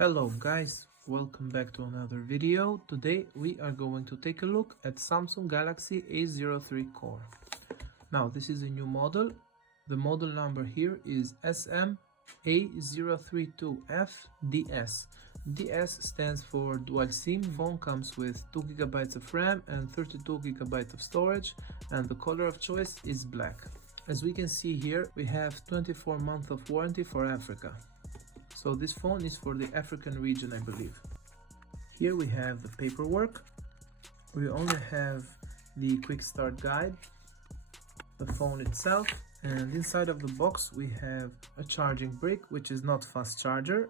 Hello guys, welcome back to another video. Today we are going to take a look at Samsung Galaxy A03 Core. Now this is a new model. The model number here is SM A032F DS stands for Dual SIM. Phone comes with 2 GB of RAM and 32 GB of storage, and the color of choice is black. As we can see here, we have 24 months of warranty for Africa. So this phone is for the African region, I believe. Here we have the paperwork. We only have the quick start guide, the phone itself, and inside of the box we have a charging brick, which is not fast charger.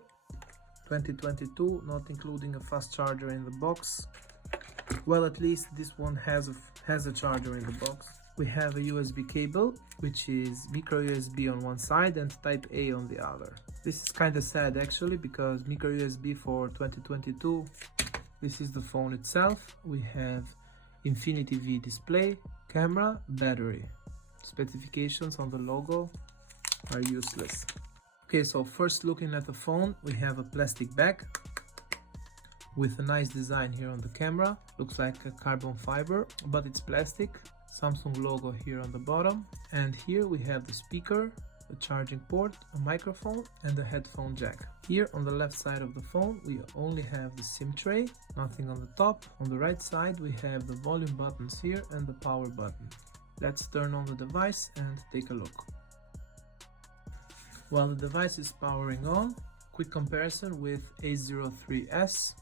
2022, not including a fast charger in the box. Well, at least this one has a charger in the box. We have a USB cable, which is micro USB on one side and Type A on the other. This is kind of sad actually, because micro USB for 2022. This is the phone itself. We have Infinity V display, camera, battery. Specifications on the logo are useless. Okay, so first looking at the phone, we have a plastic bag with a nice design here on the camera. Looks like a carbon fiber, but it's plastic. Samsung logo here on the bottom, and here we have the speaker, a charging port, a microphone, and a headphone jack. Here on the left side of the phone we only have the SIM tray, nothing on the top. On the right side we have the volume buttons here and the power button. Let's turn on the device and take a look. While the device is powering on, quick comparison with A03s.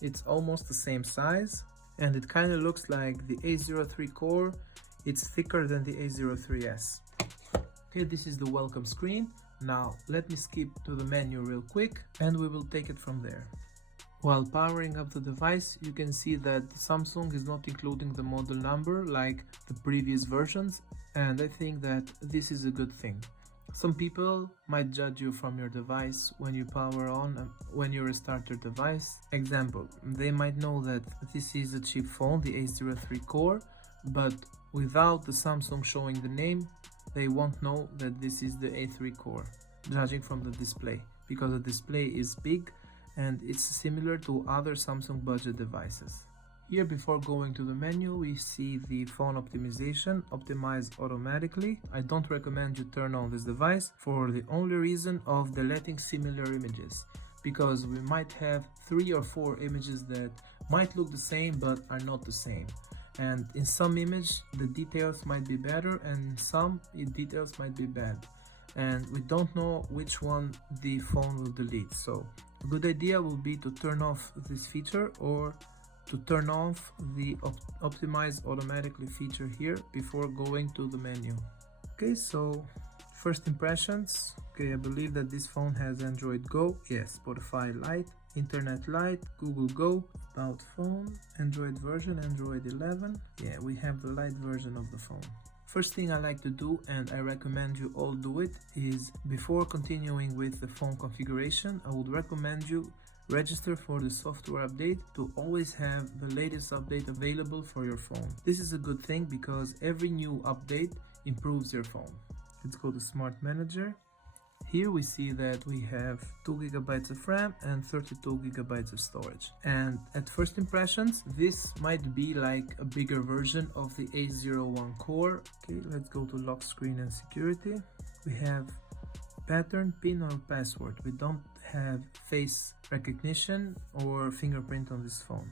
It's almost the same size, and it kind of looks like the A03 Core. It's thicker than the A03s. Okay, this is the welcome screen. Now let me skip to the menu real quick and we will take it from there. While powering up the device, you can see that Samsung is not including the model number like the previous versions, and I think that this is a good thing. Some people might judge you from your device when you power on, when you restart your device. Example, they might know that this is a cheap phone, the A03 Core, but without the Samsung showing the name, they won't know that this is the A3 Core, judging from the display, because the display is big and it's similar to other Samsung budget devices. Here, before going to the menu, we see the phone optimization, optimize automatically. I don't recommend you turn on this device for the only reason of deleting similar images, because we might have 3 or 4 images that might look the same but are not the same. And in some image the details might be better, and in some details might be bad, and we don't know which one the phone will delete. So a good idea will be to turn off this feature, or to turn off the optimize automatically feature here before going to the menu. Okay, so first impressions. Okay, I believe that this phone has Android Go, yes, Spotify Lite, Internet Lite, Google Go, about phone, Android version, Android 11. Yeah, we have the Lite version of the phone. First thing I like to do, and I recommend you all do it, is before continuing with the phone configuration, I would recommend you register for the software update to always have the latest update available for your phone. This is a good thing because every new update improves your phone. Let's go to Smart Manager. Here we see that we have 2 GB of RAM and 32 GB of storage. And at first impressions, this might be like a bigger version of the A01 Core. Okay, let's go to lock screen and security. We have pattern, PIN or password. We don't have face recognition or fingerprint on this phone.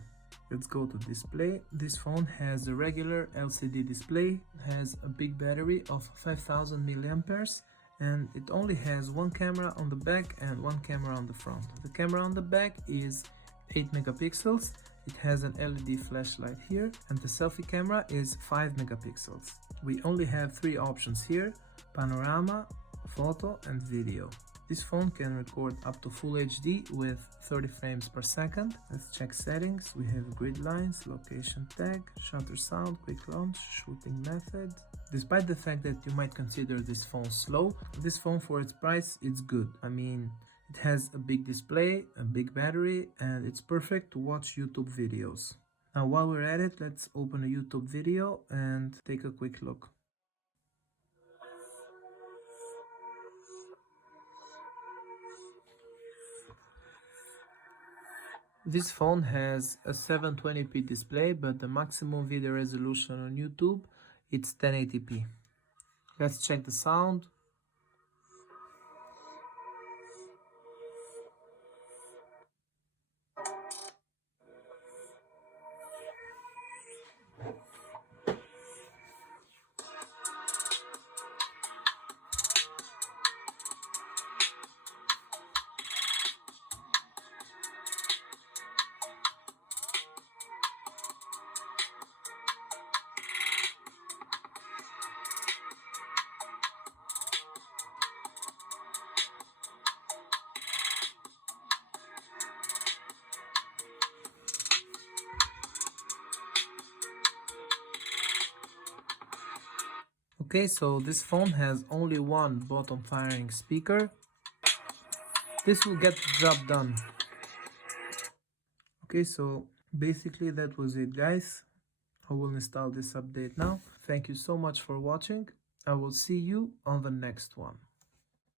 Let's go to display. This phone has a regular LCD display, has a big battery of 5000 milliamperes, and it only has one camera on the back and one camera on the front. The camera on the back is 8 megapixels. It has an LED flashlight here, and the selfie camera is 5 megapixels. We only have 3 options here: panorama, photo and video. This phone can record up to Full HD with 30 frames per second. Let's check settings. We have grid lines, location tag, shutter sound, quick launch, shooting method. Despite the fact that you might consider this phone slow, this phone for its price, it's good. I mean, it has a big display, a big battery, and it's perfect to watch YouTube videos. Now while we're at it, let's open a YouTube video and take a quick look. This phone has a 720p display, but the maximum video resolution on YouTube it's 1080p. Let's check the sound. Okay, so this phone has only one bottom firing speaker. This will get the job done. Okay, so basically that was it, guys. I will install this update now. Thank you so much for watching. I will see you on the next one.